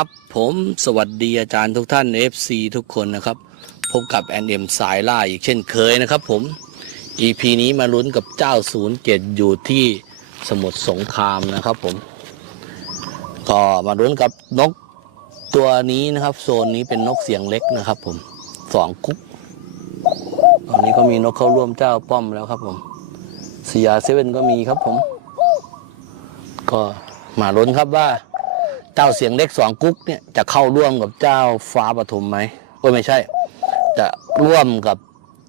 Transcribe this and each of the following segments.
ครับผมสวัสดีอาจารย์ทุกท่าน FC ทุกคนนะครับพบกับแอนเอ็มสายล่าอีกเช่นเคยนะครับผม EP นี้มาลุ้นกับเจ้า 07 อยู่ที่สมุทรสงครามนะครับผม ก็มาลุ้นกับนกตัวนี้นะครับ โซนนี้เป็นนกเสียงเล็กนะครับผมสองกุ๊กตอนนี้ก็มีนกเข้าร่วมเจ้าป้อมแล้วครับผมซียาเซเว่นก็มีครับผม ก็มาลุ้นครับว่า เจ้าเสียงเล็กสองกุ๊กเนี่ยจะเข้าร่วมกับเจ้าฟ้าปฐมไหมโอ้ไม่ใช่ จะร่วมกับ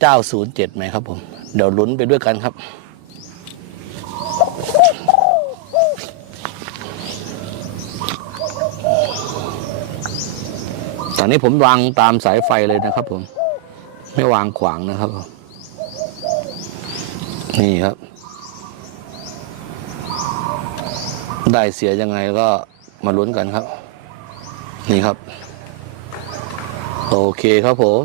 เจ้าศูนย์เจ็ดไหมครับผม เดี๋ยวลุ้นไปด้วยกันครับตอนนี้ผมวางตามสายไฟเลยนะครับผม ไม่วางขวางนะครับผมนี่ครับ ได้เสียยังไงก็ มาลุ้นกันครับ นี่ครับ โอเคครับผม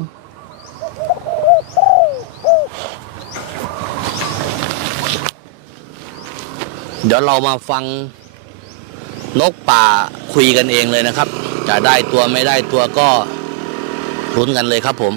เดี๋ยวเรามาฟังนกป่าคุยกันเองเลยนะครับ จะได้ตัวไม่ได้ตัวก็ลุ้นกันเลยครับผม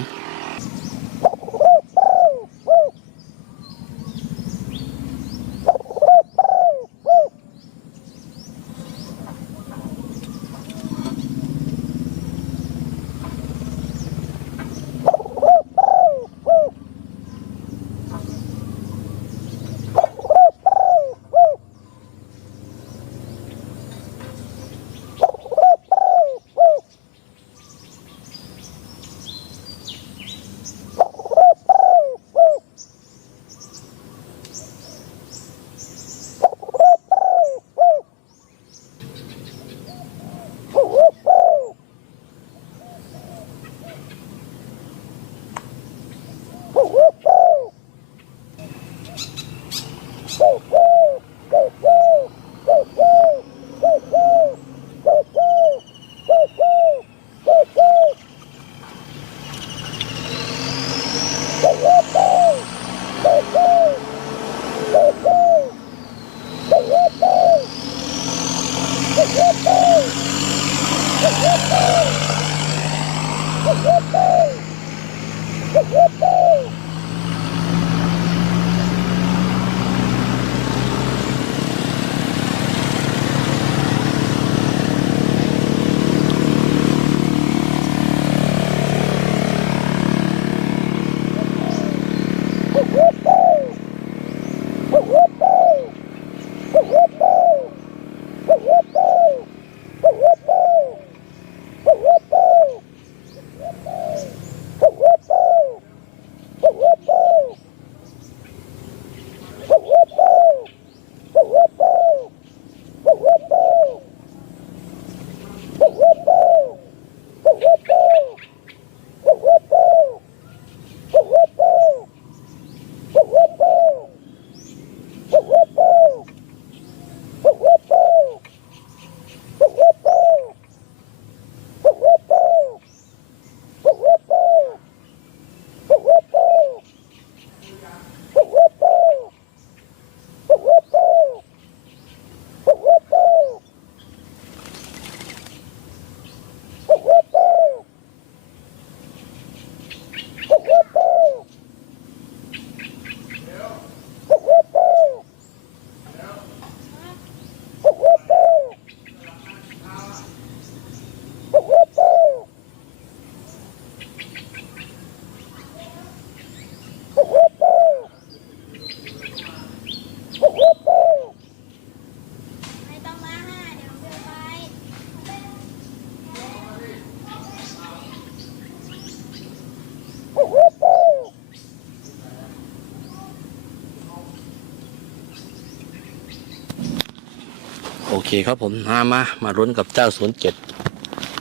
อเคครับผมมามามาลุ้นกับเจ้าศูนย์เจ็ด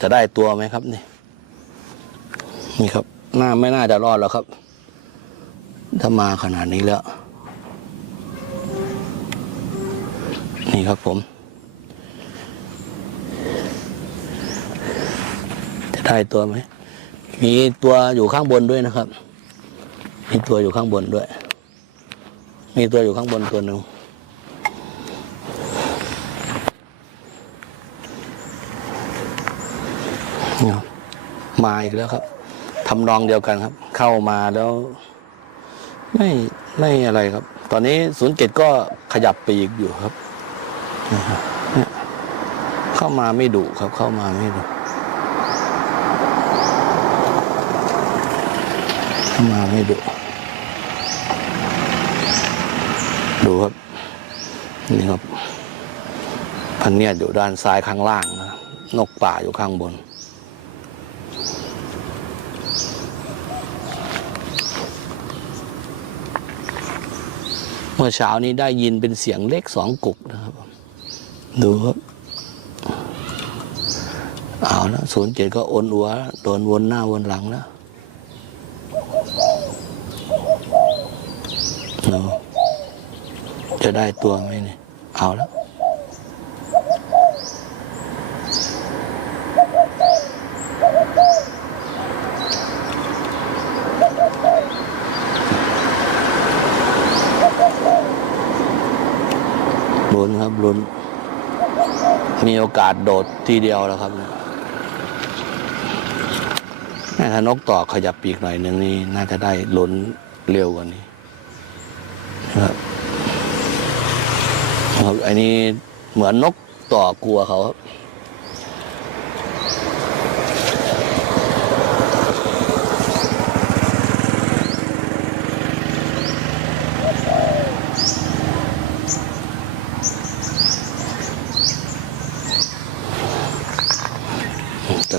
จะได้ตัวไหมครับนี่นี่ครับน้าไม่น่าจะรอดแล้วครับ ถ้ามาขนาดนี้แล้ว นี่ครับผม จะได้ตัวไหมมีตัวอยู่ข้างบนด้วยนะครับ มีตัวอยู่ข้างบนด้วย มีตัวอยู่ข้างบนตัวหนึ่ง น เนี่ย มาอีกแล้วครับทำนองเดียวกันครับ เข้ามาแล้ว ไม่ไม่อะไรครับ ตอนนี้ศูนย์เจ็ดก็ขยับปีกอยู่ครับเนี่ยเข้ามาไม่ดุครับ เข้ามาไม่ดุเข้ามาไม่ดุดูครับ นี่ครับพันเนี่ยอยู่ด้านซ้ายข้างล่างนะนกป่าอยู่ข้างบน มื่อเช้านี้ได้ยินเป็นเสียงเลขสองกุกนะครับ ดูครับเอานะศูนย์เจ็ดก็โอนอัวโดนวนหน้าวนหลังแล้วเราจะได้ตัวไหมเนี่ยเอาแล้ว ลุ้นครับลุ้น มีโอกาสโดดทีเดียวแล้วครับนี่ถ้านกต่อขยับปีกหน่อยหนึ่งนี่น่าจะได้ลุ้นเร็วกว่านี้นะครับครับอันนี้เหมือนนกต่อกลัวเขาครับ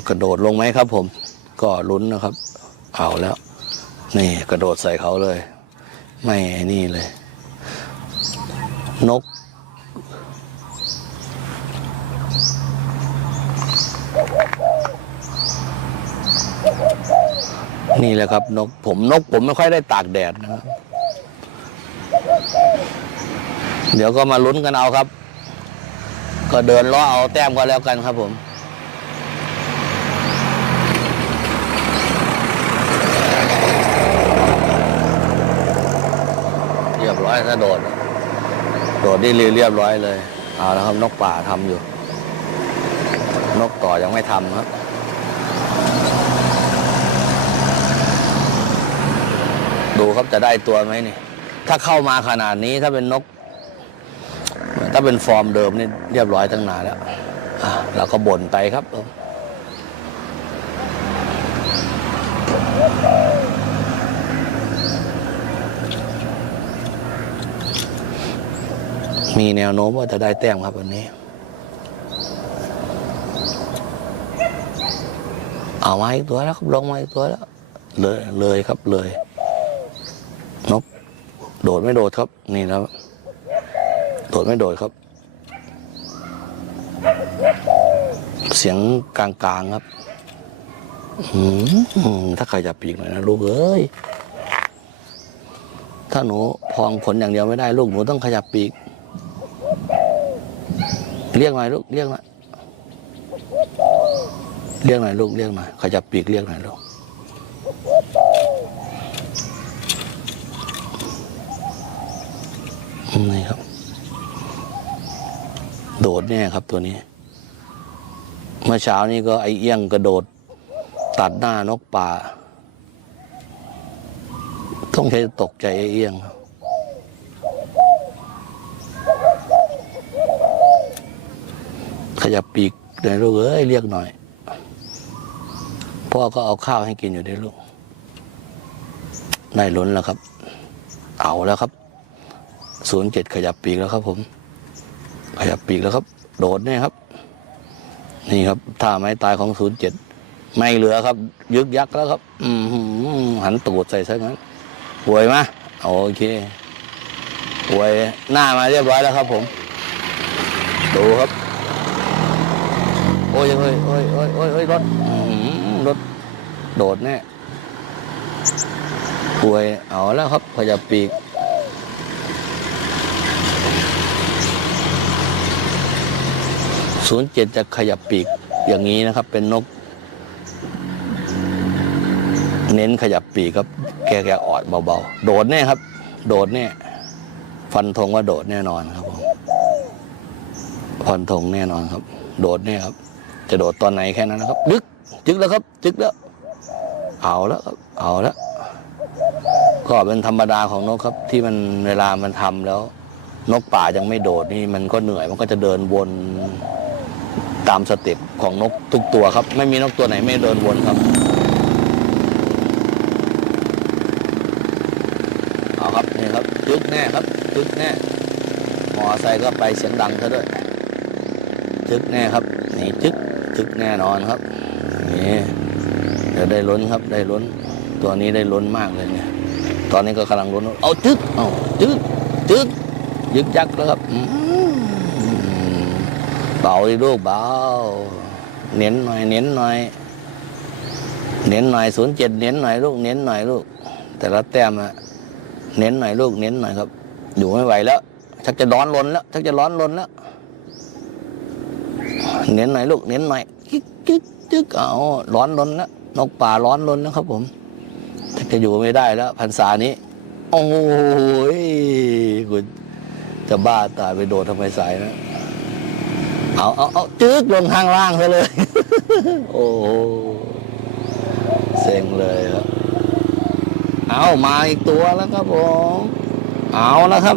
กระโดดลงไหมครับผม ก็ลุ้นนะครับ เอาแล้ว นี่กระโดดใส่เขาเลย ไม่ไอ้นี่เลย นก นี่แหละครับ นกผมนกผมไม่ค่อยได้ตากแดดนะครับ เดี๋ยวก็มาลุ้นกันเอาครับ ก็เดินล้อเอาแต้มก็แล้วกันครับผม เรียบร้ อยถ้าโดด โดดนี่เรียบร้อยเลยเอาแล้วครับนกป่าทำอยู่ นกต่อยังไม่ทำครับดูครับจะได้ตัวไหมนี่ ถ้าเข้ามาขนาดนี้ถ้าเป็นนก ถ้าเป็นฟอร์มเดิมนี่เรียบร้อยตั้งนานแล้วเราก็บ่นไปครับ มีแนวโน้มว่าจะได้แต้มครับวันนี้ เอามาอีกตัวแล้วครับลงมาอีกตัวแล้ว เลยเลยครับเลยนกโดดไม่โดดครับ นี่แล้วโดดไม่โดดครับ เสียงกลางๆครับถ้าใครจะปีกหน่อยนะลูกเอ้ยถ้าหนูพองผลอย่างเดียวไม่ได้ลูกหนูต้องขยับปีก เรียกหน่อยลูกเรียกหน่อยเรียกหน่อยลูกเรียกหน่อยขยับปีกเรียกหน่อยลูกนี่ครับ โดดเนี่ยครับตัวนี้ เมื่อเช้านี้ก็ไอเอี้ยงกระโดด ตัดหน้านกป่า ต้องใช้ตกใจไอเอี้ยงครับ ยับปีกหน่อยลูกเอ้ยเรียกหน่อย พ่อก็เอาข้าวให้กินอยู่ด้วยลูกได้ล้นแล้วครับ เอาแล้วครับศูนย์เจ็ดขยับปีกแล้วครับ ผม ขยับปีกแล้วครับ โดดเนี่ยครับ นี่ครับท่าไม้ตายของศูนย์เจ็ดไม่เหลือครับ ยึกยักแล้วครับ อืมหันตูดใส่ซะงั้นป่วยมาโอเคป่วยหน้ามาเรียบร้อยแล้วครับ ผม ดูครับ อ้ยโอ้ยโอ้ยโอ้ยโอ้ยโอ้ยรถอื้อหือรถโดดแน่ป่วยเอาแล้วครับขยับปีกศูนย์เจ็ดจะขยับปีกอย่างนี้นะครับ เป็นนก เน้นขยับปีกครับ แกแกออดเบาๆ โดดแน่ครับ โดดแน่ฟันธงว่าโดดแน่นอนครับผมฟันธงแน่นอนครับ โดดแน่ครับ จะโดดตอนไหนแค่นั้นนะครับ ดึกจึกแล้วครับ จึกแล้ว เอาแล้วครับเอาแล้วก็เป็นธรรมดาของนกครับ ที่มันเวลามันทำแล้ว นกป่ายังไม่โดดนี่มันก็เหนื่อยมันก็จะเดินวนตามสเต็ปของนกทุกตัวครับ ไม่มีนกตัวไหนไม่เดินวนครับเอาครับนี่ครับจึกแน่ครับจึกแน่มอไซค์ก็ไปเสียงดังซะด้วย จึกแน่ครับนี่จึกจึกแน่นอนครับนี่เดี๋ยวได้ล้นครับได้ล้น ตัวนี้ได้ล้นมากเลยเนี่ย ตอนนี้ก็กำลังล้นเอาจึกเอาจึกจึกยึกยักแล้วครับเบาดิลูกเบาเน้นหน่อย เน้นหน่อย เน้นหน่อยศูนย์เจ็ดเน้นหน่อยลูกเน้นหน่อยลูก แต่ละแต้มอะเน้นหน่อยลูกเน้นหน่อยครับ อยู่ไม่ไหวแล้วชักจะร้อนรนแล้วชักจะร้อนรนแล้ว เน้นหน่อยลูกเน้นหน่อยจึ๊กจึ๊กจึ๊กเอาร้อนรนแล้วนกป่าร้อนรนแล้วครับผมจะอยู่ไม่ได้แล้วพรรษานี้ โอ้ยคุณจะบ้าตายไปโดดทำไมสายนะเอาเอาเอาจึ๊กลงข้างล่างไปเลย โอ้เซ็งเลยครับเอามาอีกตัวแล้วครับผมเอาแล้วครับ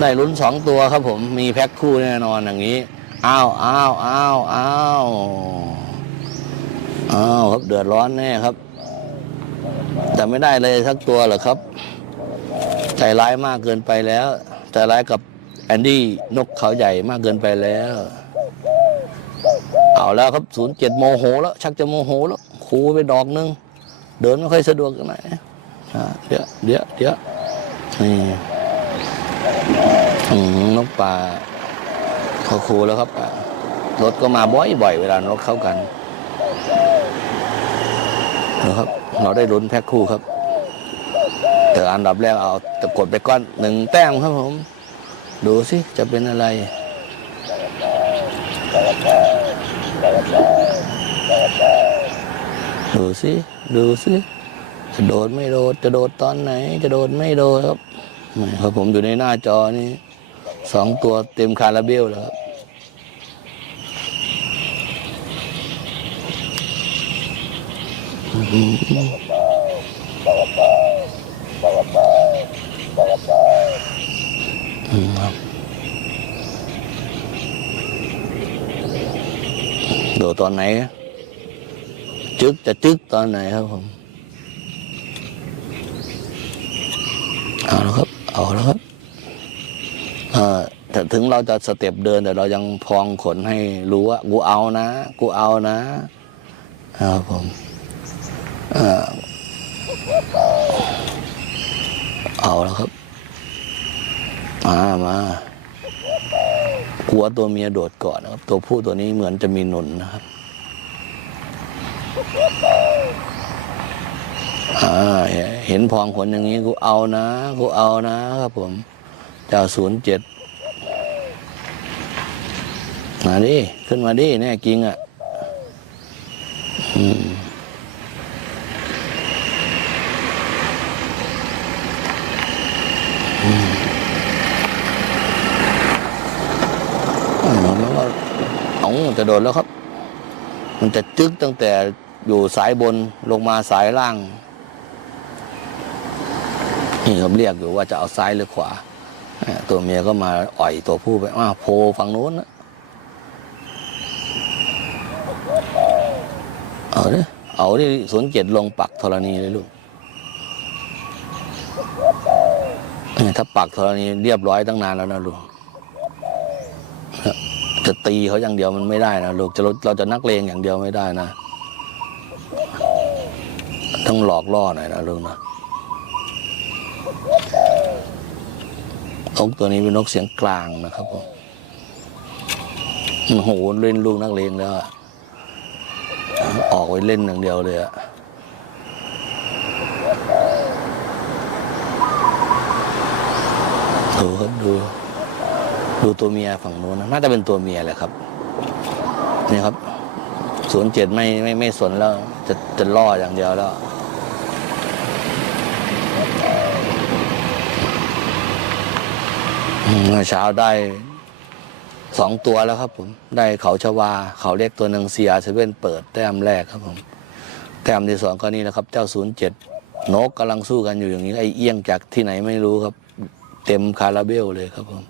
ได้ลุ้นสองตัวครับผมมีแพ็คคู่แน่นอนอย่างนี้ อ้าวอ้าวอ้าวอ้าวอ้าวครับเดือดร้อนแน่ครับ แต่ไม่ได้เลยสักตัวหรอครับ ใจร้ายมากเกินไปแล้วใจร้ายกับแอนดี้นกเขาใหญ่มากเกินไปแล้ว เอาแล้วครับศูนย์เจ็ดโมโหแล้ว ชักจะโมโหแล้วคูไปดอกนึง เดินไม่ค่อยสะดวกกันไหนเดี๋ยวเดี๋ยวเดี๋ยวนี่นกป่า เขาคูแล้วครับ รถก็มาบ่อยๆเวลานกเข้ากันนะครับ เราได้ลุ้นแพ็คคู่ครับ แต่อันดับแรกเอาตะกดไปก้อนหนึ่งแต้มครับผม ดูสิจะเป็นอะไรดูสิดูสิจะโดดไม่โดดจะโดดตอนไหน จะโดดไม่โดดครับครับผมอยู่ในหน้าจอนี่ สองตัวเต็มคาราเบลแล้วครับ อืมครับโดดตอนไหน จึกจะจึกตอนไหนครับผมเอาแล้วครับ เอาแล้วครับ แต่ถึงเราจะสเต็ปเดินแต่เรายังพองขนให้รู้ว่า กูเอานะ กูเอานะครับผมเอาแล้วครับมามากลัวตัวเมียโดดก่อนนะครับ ตัวผู้ตัวนี้เหมือนจะมีหนุนนะครับอ่าเห็นพองขนอย่างนี้กูเอานะ กูเอานะครับผม จ้าศูนย์เจ็ดมาดิ ขึ้นมาดิ แน่จริงอะอืมอืมมันก็เอาจะโดดแล้วครับ มันจะจึกตั้งแต่อยู่สายบนลงมาสายล่าง นี่ครับเรียกอยู่ว่าจะเอาซ้ายหรือขวา ตัวเมียก็มาอ่อยตัวผู้ไปอ้าโพฝั่งนู้นนะเอาดิเอาดิศูนย์เจ็ดลงปักธรณีเลยลูกถ้าปักธรณีเรียบร้อยตั้งนานแล้วนะลูกจะตีเขาอย่างเดียวมันไม่ได้นะลูกจะเราจะนักเลงอย่างเดียวไม่ได้นะ ต้องหลอกล่อหน่อยนะลูกนะ นกตัวนี้เป็นนกเสียงกลางนะครับผมโอ้โหเล่นลูกนักเลงแล้วออกไปเล่นอย่างเดียวเลยอะดูครับดู ดูตัวเมียฝั่งนู้นนะน่าจะเป็นตัวเมียแหละครับ นี่ครับศูนย์เจ็ดไม่ไม่ไม่สนแล้ว จะจะล่ออย่างเดียวแล้ว อืม เมื่อเช้าได้สองตัวแล้วครับ ผม ได้เขาชวา เขาเล็กตัวหนึ่งเซียเซเว่นเปิดแต้มแรกครับผมแต้มที่สองก็นี่นะครับ เจ้าศูนย์เจ็ดนกกำลังสู้กันอยู่อย่างนี้ไอเอี้ยงจากที่ไหนไม่รู้ครับ เต็มคาราเบลเลยครับผม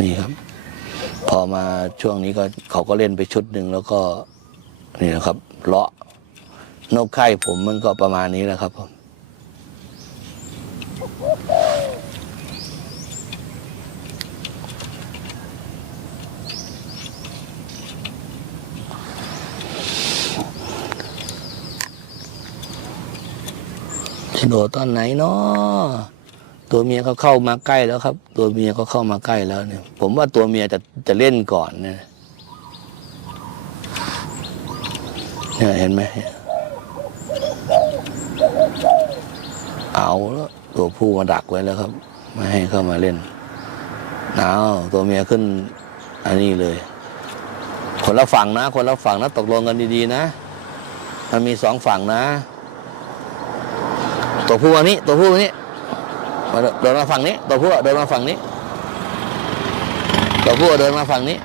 นี่ครับ พอมาช่วงนี้ก็เขาก็เล่นไปชุดหนึ่งแล้วก็ นี่นะครับเลาะนกไข่ผมมันก็ประมาณนี้แหละครับผม โดดตอนไหนเนาะตัวเมียเขาเข้ามาใกล้แล้วครับ ตัวเมียเขาเข้ามาใกล้แล้วเนี่ย ผมว่าตัวเมียจะจะเล่นก่อนนะเนี่ยเห็นไหมเอาแล้วตัวผู้มาดักไว้แล้วครับ ไม่ให้เข้ามาเล่นเอาตัวเมียขึ้น อันนี้เลย คนละฝั่งนะ คนละฝั่งนะตกลงกันดีๆนะ มันมีสองฝั่งนะ ตัวผู้อันนี้ตัวผู้อันนี้มาเดินมาฝั่งนี้ ตัวผู้เดินมาฝั่งนี้ ตัวผู้เดินมาฝั่งนี้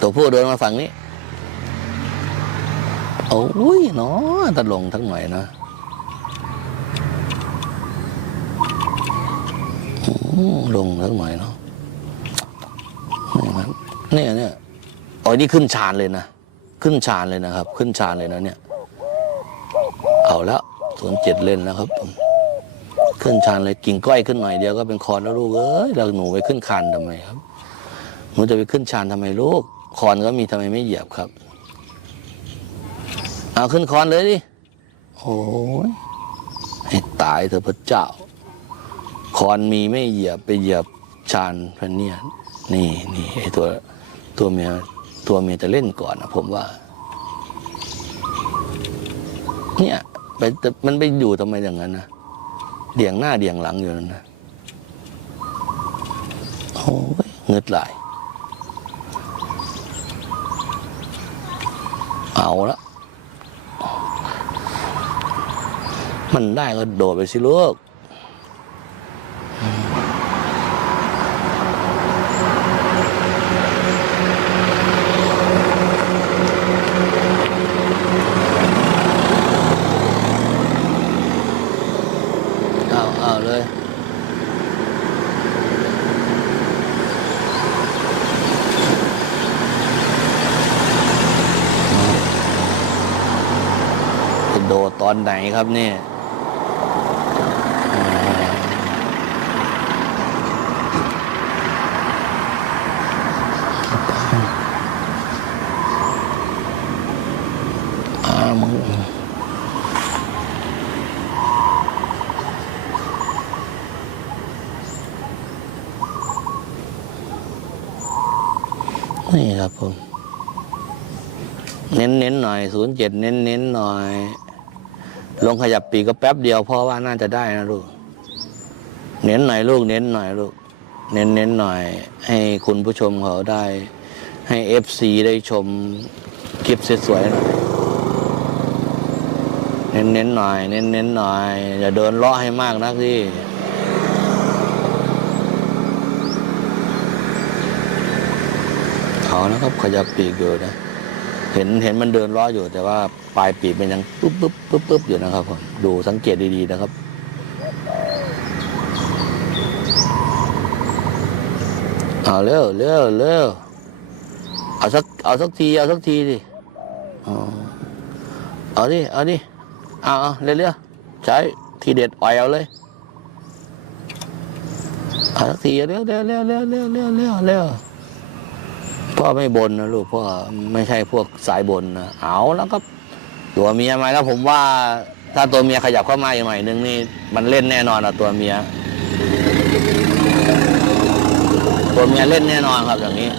ตัวผู้เดินมาฝั่งนี้โอ้ยเนาะตะลงทั้งหน่อยนะลงทั้งหน่อยเนาะนี่ครับเนี่ยเนี่ยอ๋อนี่ขึ้นชานเลยนะ ขึ้นชานเลยนะครับ ขึ้นชานเลยนะเนี่ย เอาแล้วศูนย์เจ็ดเล่นแล้วครับผมขึ้นชานเลยกิ่งก้อยขึ้นหน่อยเดียวก็เป็นคอนแล้วลูกเอ้ยเราหนูไปขึ้นคานทำไมครับหนูจะไปขึ้นชานทำไมลูกคอนก็มีทำไมไม่เหยียบครับเอาขึ้นคอนเลยดิโอ้ยให้ตายเถอะพระเจ้า คอนมีไม่เหยียบไปเหยียบชานพระเนี่ยนี่นี่ไอตัวตัวเมีย ตัวเมียจะเล่นก่อนนะผมว่า เนี่ยไปมันไปอยู่ทำไมอย่างนั้นนะเดี่ยงหน้าเดี่ยงหลังอยู่นั่นนะโอ้ยเงืดไหลายเอาละมันได้ก็โดดไปสิลูก เอาเอาเลย โดดตอนไหนครับเนี่ยอ่ามึงนี่ครับผม เน้นเน้นๆหน่อยศูนย์ เจ็ดเน้นเน้นๆหน่อย ลงขยับปีกก็แป๊บเดียวพ่อว่าน่าจะได้นะลูก เน้นหน่อยลูก เน้นหน่อยลูก เน้นเน้นหน่อย ให้คุณผู้ชมเขาได้ ให้เอฟซีได้ชมคลิปสวยๆหน่อยเน้นเน้นๆหน่อย เน้นเน้นๆหน่อยอย่าเดินเลาะให้มากนักสิเขานะครับขยับปีกอยู่นะ เห็นเห็นมันเดินล้ออยู่แต่ว่าปลายปีกมันยังปุ๊บปุ๊บปุ๊บปุ๊บอยู่นะครับผมดูสังเกตดีๆนะครับ เอาเร็วเร็วเร็วเอาสักเอาสักทีเอาสักทีดิเอาดิเอาดิเอาเอาเร็วๆใช้ทีเด็ดอ่อเอาเลยเอาสักทีเร็วเร็วเร็วเร็วเร็วเร็วเร็ว พ่อไม่บนนะลูกพ่อไม่ใช่พวกสายบนนะเอาแล้วก็ตัวเมียมาแล้วผมว่า ถ้าตัวเมียขยับเข้ามาอีกหน่อยนึงนี่มันเล่นแน่นอนอะตัวเมีย ตัวเมียเล่นแน่นอนครับอย่างนี้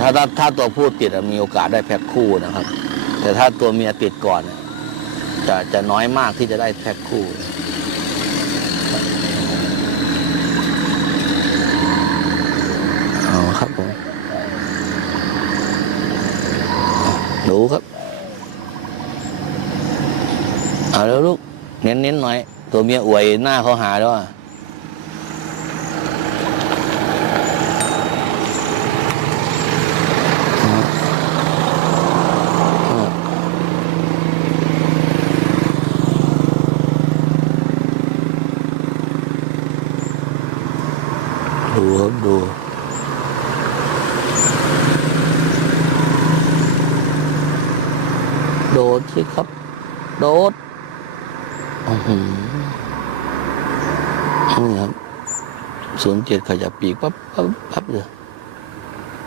ถ้าถ้าถ้าตัวผู้ติดมีโอกาสได้แพ็คคู่นะครับ แต่ถ้าตัวเมียติดก่อนจะจะน้อยมากที่จะได้แพ็คคู่ เอาครับผม ดูครับ เอาแล้วลูกเน้นเน้นๆหน่อย ตัวเมียอวยหน้าเขาหาแล้วอะดูครับดู โดดสิครับ โดดอื้อหือนี่ครับศูนย์เจ็ดขยับปีกปั๊บปั๊บปั๊บเลย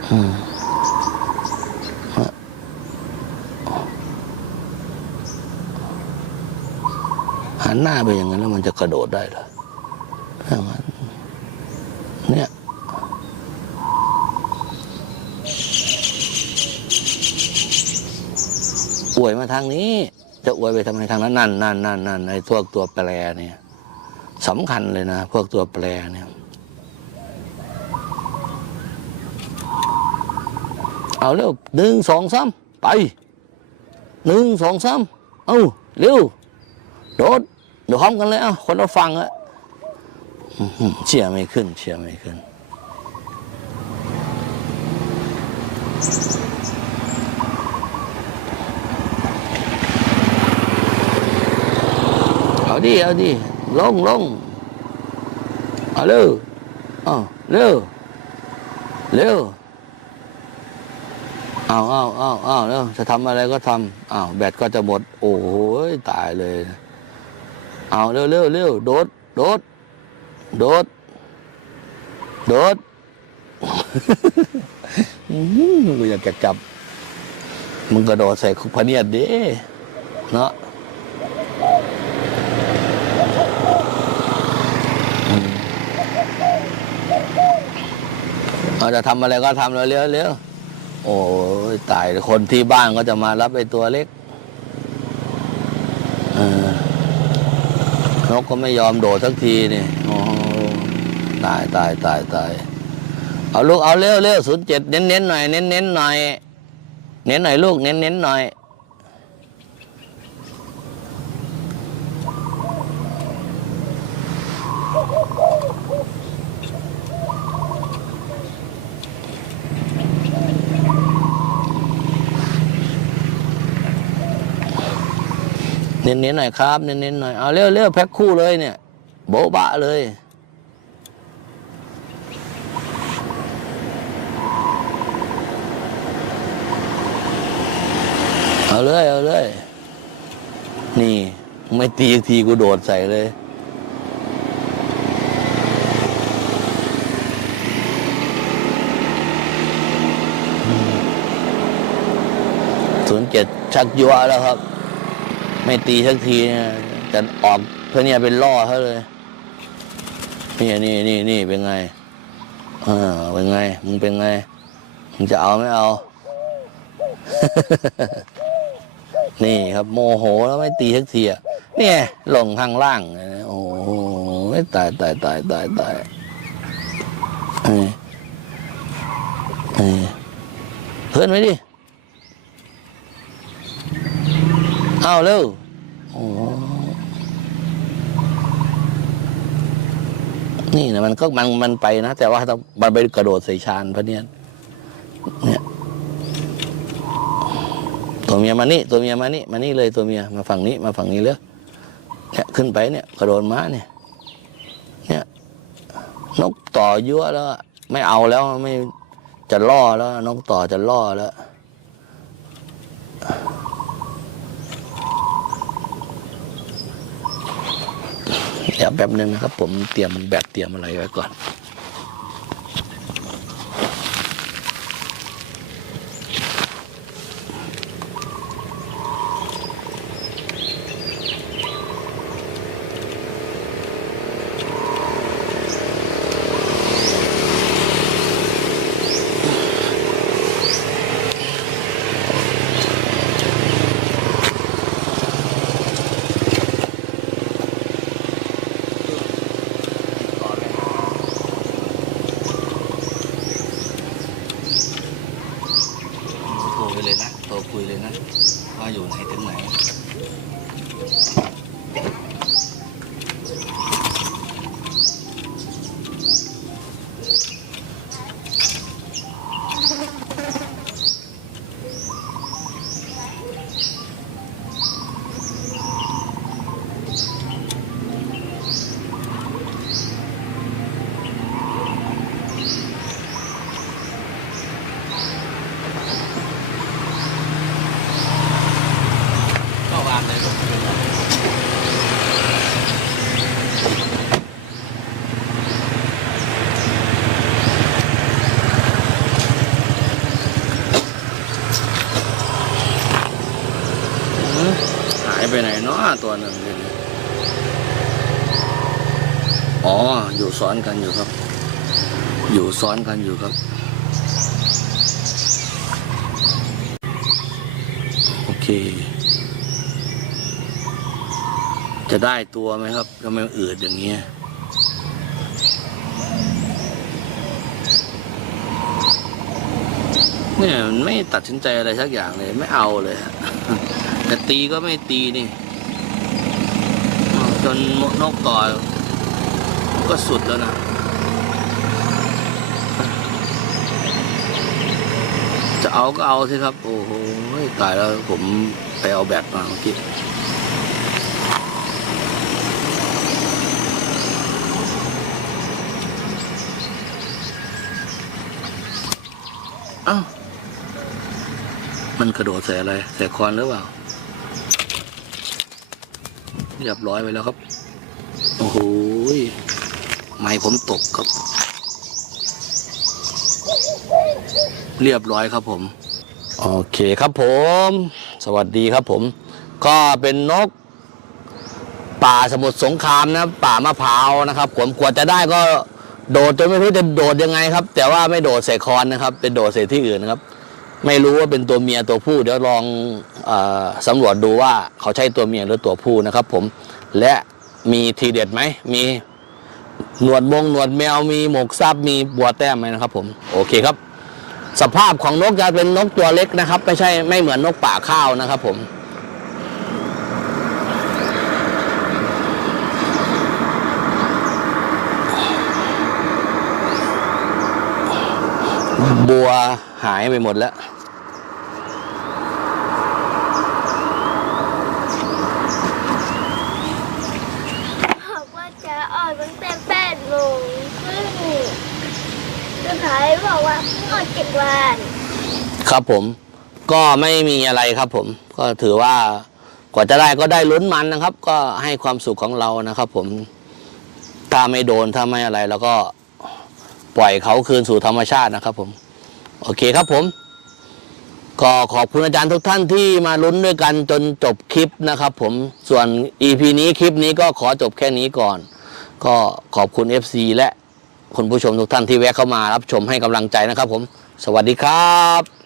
อืมฮะหันหน้าไปอย่างนั้นแล้วมันจะกระโดดได้เหรอถ้างั้นเนี่ย อ วยมาทางนี้ จะอวยไปทำไมทางนั้นนั่นนั่นนั่นนั่นไอ้พวกตัวแปรเนี่ยสำคัญเลยนะ พวกตัวแปรเนี่ย เอาเร็วหนึ่งสองสามไปหนึ่งสองสามเอาเร็วโดดเดี๋ยวพร้อมกันเลยอะคนเราฟังอะเชียร์ไม่ขึ้นเชียร์ไม่ขึ้น เอา ดิ เอาดิ ลงลงเอาเร็วเอาเร็วเร็วเอาเอาเอาเอาเร็วจะทำอะไรก็ทำเอาแบตก็จะหมด โอ้ยตายเลย เอาเร็วเร็วเร็วโดด โดด โดด โดดอื้อหือกูอยากจะจับ มึงกระโดดใส่คุกพเนียดดิเนาะ เราจะทำอะไรก็ทำเร็วเร็วเร็วโอ้ยตายคนที่บ้านก็จะมารับไอตัวเล็กเออนกก็ไม่ยอมโดดสักทีนี่โอ้ตายตายตายตายเอาลูกเอาเร็วเร็วศูนย์เจ็ดเน้นเน้นหน่อยเน้นเน้นหน่อย เน้นหน่อยลูกเน้นเน้นหน่อย เน้นๆหน่อยครับ เน้นๆหน่อย เอาเร็วเร็วแพ็คคู่เลยเนี่ย โบ๊ะบะเลย เอาเลย เอาเลย นี่ ไม่ตีอีกทีกูโดดใส่เลยศูนย์เจ็ดชักยัวแล้วครับ ไม่ตีสักทีเนี่ยจะออกเพื่อเนี่ยเป็นล่อเขาเลยนี่นี่นี่นี่เป็นไงเออเป็นไง มึงเป็นไง มึงจะเอาไม่เอา นี่ครับโมโหแล้วไม่ตีสักทีอะเนี่ยลงข้างล่างโอ้โหตายตายตายตายตายเอ้ยเอ้ยเพื่อนไว้ดิ เอาเร็วนี่นะมันก็มันมันไปนะ แต่ว่าต้องมันไปกระโดดใส่ชานพระเนี่ยเนี่ยตัวเมียมานี่ ตัวเมียมานี่มานี่เลยตัวเมียมาฝั่งนี้ มาฝั่งนี้เลยเนี่ยขึ้นไปเนี่ย กระโดดม้าเนี่ย เนี่ยนกต่อยั่วแล้วไม่เอาแล้วไม่จะล่อแล้ว นกต่อจะล่อแล้ว เดี๋ยวแป๊บนึงนะครับ ผมเตรียมแบตเตรียมอะไรไว้ก่อน คุยเลยนะว่าอยู่ไหนถึงไหน ตัวหนึ่งเลยนะอ๋อ อยู่ซ้อนกันอยู่ครับ อยู่ซ้อนกันอยู่ครับโอเค จะได้ตัวไหมครับทำไมอืดอย่างเงี้ยเนี่ยมันไม่ตัดสินใจอะไรสักอย่างเลย ไม่เอาเลยฮะแต่ตีก็ไม่ตีนี่ จนนกต่อก็สุดแล้วนะจะเอาก็เอาสิครับ โอ้โหตายแล้วผมไปเอาแบตมาเมื่อกี้อ้าวมันกระโดดใส่อะไรใส่คอนหรือเปล่า เรียบร้อยไปแล้วครับ โอ้โหไม้ผมตกครับ เรียบร้อยครับผม โอเคครับผม สวัสดีครับผม ก็เป็นนก ป่าสมุทรสงครามนะป่ามะพร้าวนะครับผมกว่าจะได้ก็โดดจนไม่รู้จะโดดยังไงครับ แต่ว่าไม่โดดใส่คอนนะครับ เป็นโดดใส่ที่อื่นนะครับ ไม่รู้ว่าเป็นตัวเมียตัวผู้ เดี๋ยวลองอสำรวจดูว่าเขาใช่ตัวเมียหรือตัวผู้นะครับ ผม และมีทีเด็ดไหม มีหนวดมงหนวดแมวมีหมกซับมีบัวแต้มไหมนะครับ ผม โอเคครับ สภาพของนกจะเป็นนกตัวเล็กนะครับ ไม่ใช่ไม่เหมือนนกป่าข้าวนะครับ ผมบัว หายไปหมดแล้วบอกว่าจะออกตั้งแต่แปดโมงครึ่งสุดท้ายบอกว่าเพิ่งออกเจ็ดวัน ครับผม ก็ไม่มีอะไรครับผม ก็ถือว่ากว่าจะได้ก็ได้ลุ้นมันนะครับ ก็ให้ความสุขของเรานะครับ ผม ถ้าไม่โดนถ้าไม่อะไร แล้วก็ปล่อยเขาคืนสู่ธรรมชาตินะครับผม โอเคครับผม ก็ขอบคุณอาจารย์ทุกท่านที่มาลุ้นด้วยกันจนจบคลิปนะครับผมส่วน EP นี้คลิปนี้ก็ขอจบแค่นี้ก่อน ก็ขอบคุณ FC และคุณผู้ชมทุกท่านที่แวะเข้ามารับชมให้กำลังใจนะครับผม สวัสดีครับ